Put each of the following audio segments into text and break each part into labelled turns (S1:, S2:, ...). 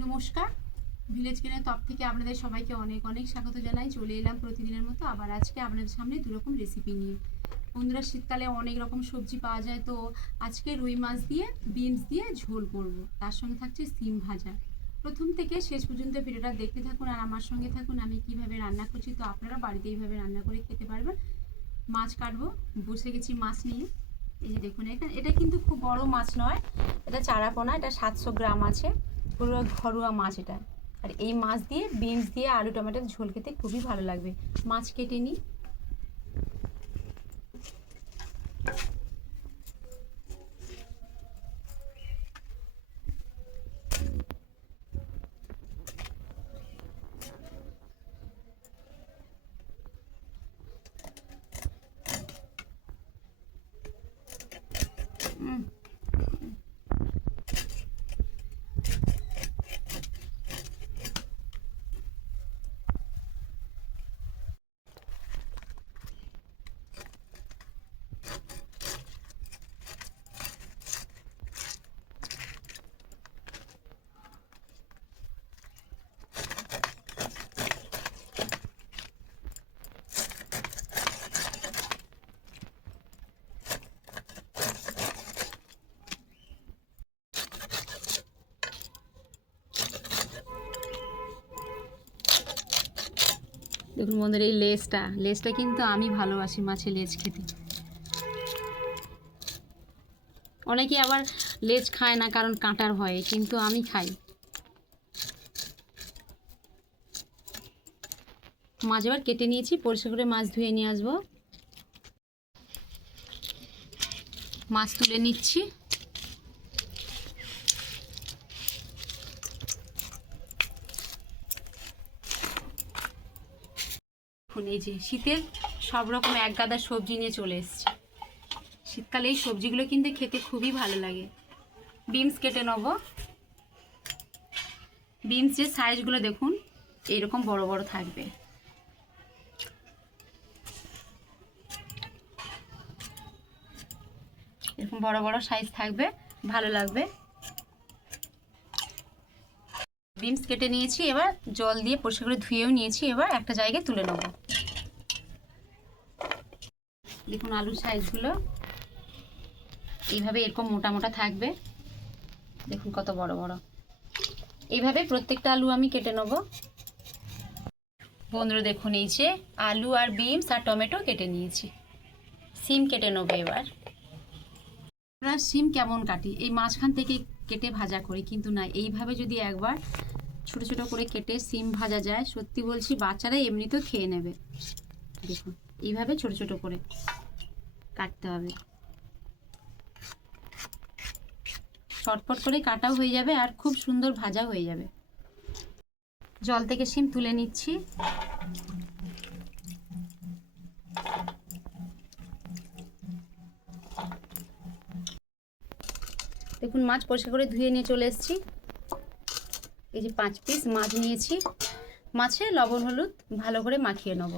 S1: নমস্কার। ভিলেজ কিনের তপ থেকে আপনাদের সবাইকে অনেক অনেক স্বাগত জানাই। চলে এলাম প্রতিদিনের মতো আবার আজকে আপনাদের সামনে দু রকম রেসিপি নিয়ে। বন্ধুরা, শীতকালে অনেক রকম সবজি পাওয়া যায়, তো আজকে রুই মাছ দিয়ে, বিনস দিয়ে ঝোল করব। তার সঙ্গে থাকছে সিম ভাজা। প্রথম থেকে শেষ পর্যন্ত ভিডিওটা দেখতে থাকুন আর আমার সঙ্গে থাকুন। আমি কীভাবে রান্না করছি, তো আপনারা বাড়িতে এইভাবে রান্না করে খেতে পারবেন। মাছ কাটবো, বসে গেছি মাছ নিয়ে। এই যে দেখুন এখানে এটা কিন্তু খুব বড় মাছ নয়, এটা চারাপোনা, এটা সাতশো গ্রাম আছে। পুরো ঘরোয়া মাছ এটা। আর এই মাছ দিয়ে, বিনস দিয়ে, আলু টমেটোর ঝোল খেতে খুবই ভালো লাগবে। মাছ কেটে নিই। বন্ধুরা এই লেজটা লেজটা কিন্তু আমি ভালোবাসি মাছের লেজ খেতে। অনেকে আবার লেজ খায় না কারণ কাঁটার ভয়ে, কিন্তু আমি খাই। মাছ এবার কেটে নিয়েছি, পরিষ্কার করে মাছ ধুয়ে নিয়ে আসব। মাছ তুলে নিচ্ছি। এই যে শীতের সব রকম এক গাদা সবজি নিয়ে চলে এসছে। শীতকালে এই সবজিগুলো কিন্তু খেতে খুবই ভালো লাগে। বিনস কেটে নেব। বিনস যে সাইজগুলো দেখুন এইরকম বড় বড় থাকবে। এরকম বড় বড় সাইজ থাকবে, ভালো লাগবে। বিনস কেটে নিয়েছি, এবার জল দিয়ে পরিষ্কার করে ধুয়েও নিয়েছি, এবার একটা জায়গায় তুলে নেব। দেখুন আলুর সাইজগুলো এইভাবে এরকম মোটা মোটা থাকবে। দেখুন কত বড় বড়। এইভাবে প্রত্যেকটা আলু আমি কেটে নেব। বন্ধুরা দেখুন, এই যে আলু আর বিনস আর টমেটো কেটে নিয়েছি। সিম কেটে নেব এবার। আমরা সিম কেমন কাটি? এই মাঝখান থেকে কেটে ভাজা করি, কিন্তু না, এইভাবে যদি একবার ছোট ছোট করে কেটে সিম ভাজা যায়, সত্যি বলছি বাচ্চারা এমনিতেও খেয়ে নেবে। দেখুন। এইভাবে ছোট ছোট করে কাটতে হবে। চটপট করে কাটাও হয়ে যাবে আর খুব সুন্দর ভাজা হয়ে যাবে। জল থেকে সিম তুলে নিচ্ছি। দেখুন, মাছ পরিষ্কার করে ধুয়ে নিয়ে চলে এসেছি। এই যে পাঁচ পিস মাছ নিয়েছি। মাছে লবণ, হলুদ ভালো করে মাখিয়ে নেব।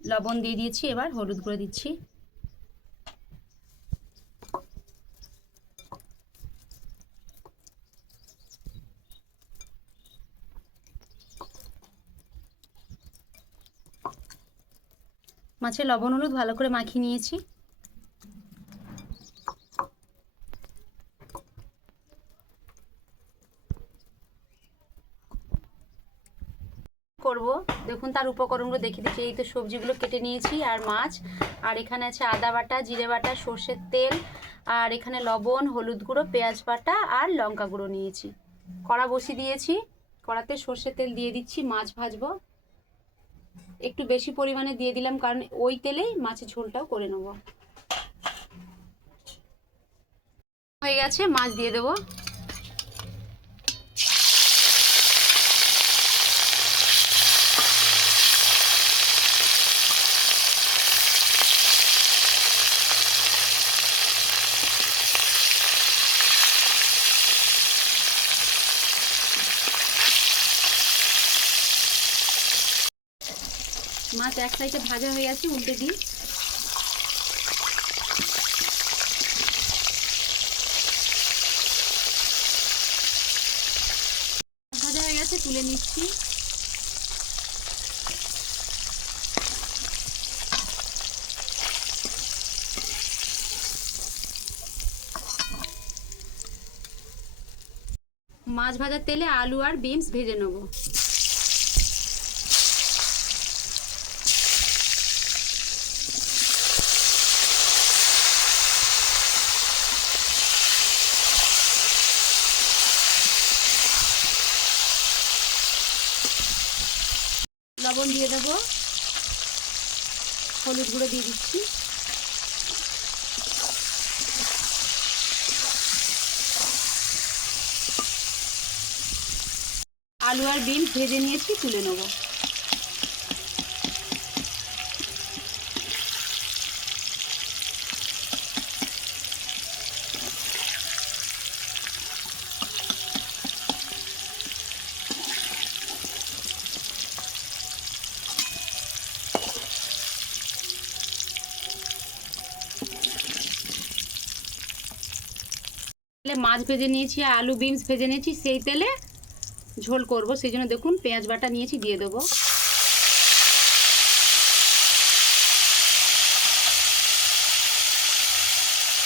S1: লবণ দিয়ে দিয়েছি এবার হলুদ গুঁড়ো দিচ্ছি। মাছের লবণ হলুদ ভালো করে মাখিয়ে নিয়েছি। করব। দেখুন, তার উপকরণগুলো দেখে দিচ্ছি। এই তো সবজিগুলো কেটে নিয়েছি, আর মাছ। আর এখানে আছে আদা বাটা, জিরে বাটা, সর্ষের তেল। আর এখানে লবণ, হলুদ গুঁড়ো, পেঁয়াজ বাটা আর লঙ্কা গুঁড়ো নিয়েছি। কড়া বসিয়ে দিয়েছি। কড়াতে সর্ষের তেল দিয়ে দিচ্ছি, মাছ ভাজবো। একটু বেশি পরিমাণে দিয়ে দিলাম, কারণ ওই তেলেই মাছের ঝোলটাও করে নেব। হয়ে গেছে, মাছ দিয়ে দেবো। মাছ এক সাইডে ভাজা হয়ে আছে, উল্টে দিই। ভাজা হয়ে গেছে, তুলে নিচ্ছি। মাছ ভাজার তেলে আলু আর বিনস ভেজে নেব। আলু আর বিনস ভেজে নিয়েছি, তুলে নেব। মাছ ভেজে নিয়েছি, আলু, বিনস ভেজে নিয়েছি, সেই তেলে ঝোল করব, সেই জন্য দেখুন পেঁয়াজ বাটা নিয়েছি, দিয়ে দেবো।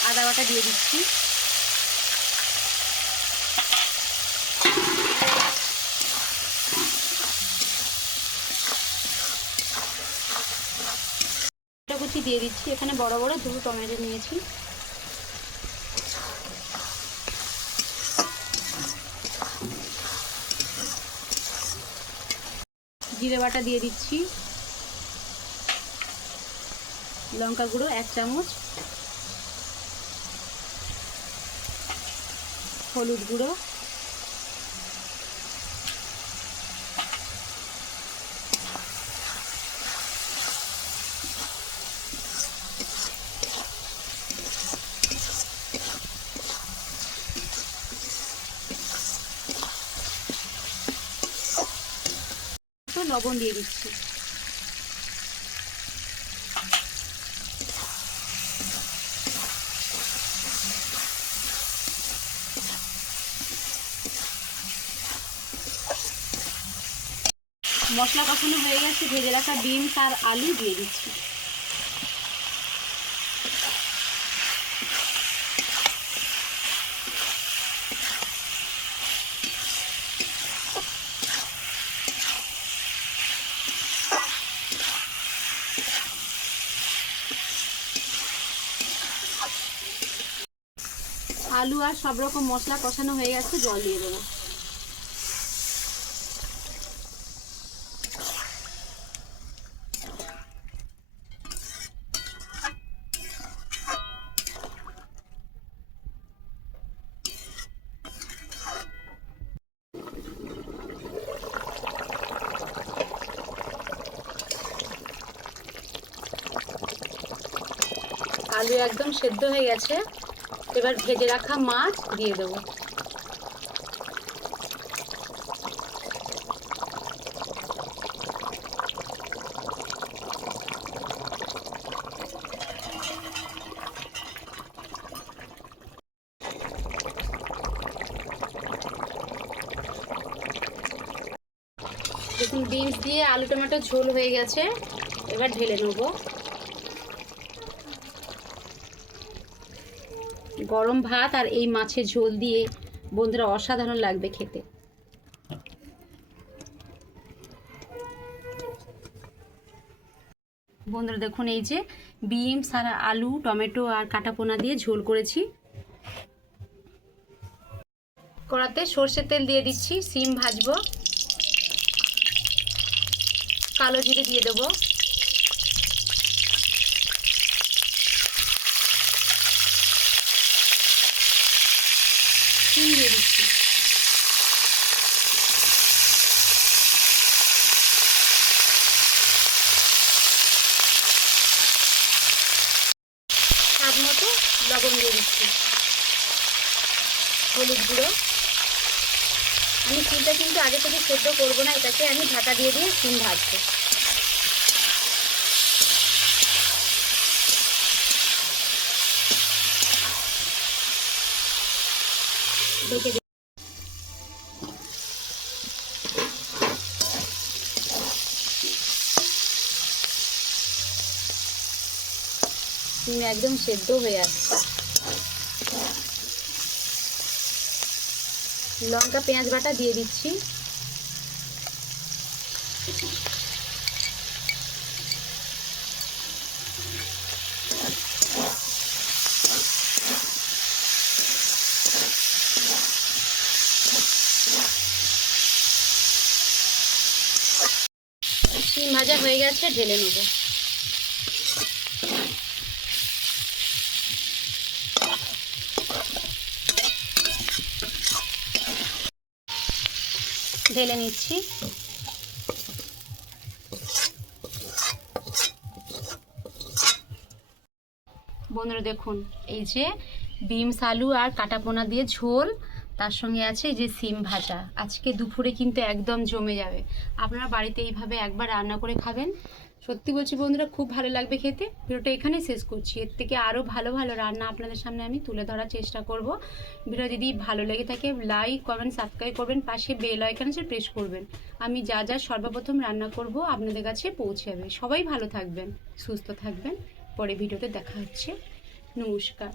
S1: আদা বাটা দিয়ে দিচ্ছি। দিয়ে দিচ্ছি, এখানে বড় বড় দুটো টমেটো নিয়েছি। জিরে বাটা দিয়ে দিচ্ছি। লঙ্কা গুঁড়ো এক চামচ। হলুদ গুঁড়ো। লবণ দিয়ে দিচ্ছি। মশলা কখনো হয়ে গেছে ভেজে রাখা ডিম আর আলু দিয়ে দিচ্ছি। আলু আর সব রকম মশলা কষানো হয়ে গেছে, জল দিয়ে দেবো। আলু একদম সেদ্ধ হয়ে গেছে। এবার ভেজে রাখা মাছ দিয়ে দেবো। দেখুন, বিনস দিয়ে আলু, টমেটো ঝোল হয়ে গেছে। এবার ঢেলে নেব। গরম ভাত আর এই মাছের ঝোল দিয়ে বন্ধুরা অসাধারণ লাগবে খেতে। বন্ধুরা দেখুন, এই যে বিম, সারা আলু, টমেটো আর কাটা পোনা দিয়ে ঝোল করেছি। কড়াতে সর্ষের তেল দিয়ে দিচ্ছি, সিম ভাজবো, কালো জিরে দিয়ে দেবো। সিম দিয়ে দিচ্ছি স্বাদ মতো লবণ দিয়ে দিচ্ছি হলুদ গুঁড়ো আমি সিমটা কিন্তু আগে থেকে সেদ্ধ করব না এটাকে আমি ঢাকা দিয়ে দিয়ে সিম ভাজবো ঢেকে একদম সেদ্ধ হয়ে আসছে লঙ্কা পেঁয়াজ বাটা দিয়ে দিচ্ছি। ভাজা ঢেলে নেব। ঢেলে নিচ্ছি। বন্ধুরা দেখুন, এই যে বিমস আলু আর কাটাপোনা দিয়ে ঝোল, তার সঙ্গে আছে এই যে সিম ভাজা। আজকে দুপুরে কিন্তু একদম জমে যাবে। আপনারা বাড়িতে এইভাবে একবার রান্না করে খাবেন। সত্যি বলছি বন্ধুরা, খুব ভালো লাগবে খেতে। ভিডিওটা এখানে শেষ করছি। এর থেকে আরও ভালো ভালো রান্না আপনাদের সামনে আমি তুলে ধরার চেষ্টা করব। ভিডিও যদি ভালো লেগে থাকে লাইক কমেন্ট সাবস্ক্রাইব করবেন। পাশে বেল আইকনে প্রেস করবেন। আমি যা যা সর্বপ্রথম রান্না করব আপনাদের কাছে পৌঁছে যাবে। সবাই ভালো থাকবেন, সুস্থ থাকবেন। পরে ভিডিওতে দেখা হচ্ছে। নমস্কার।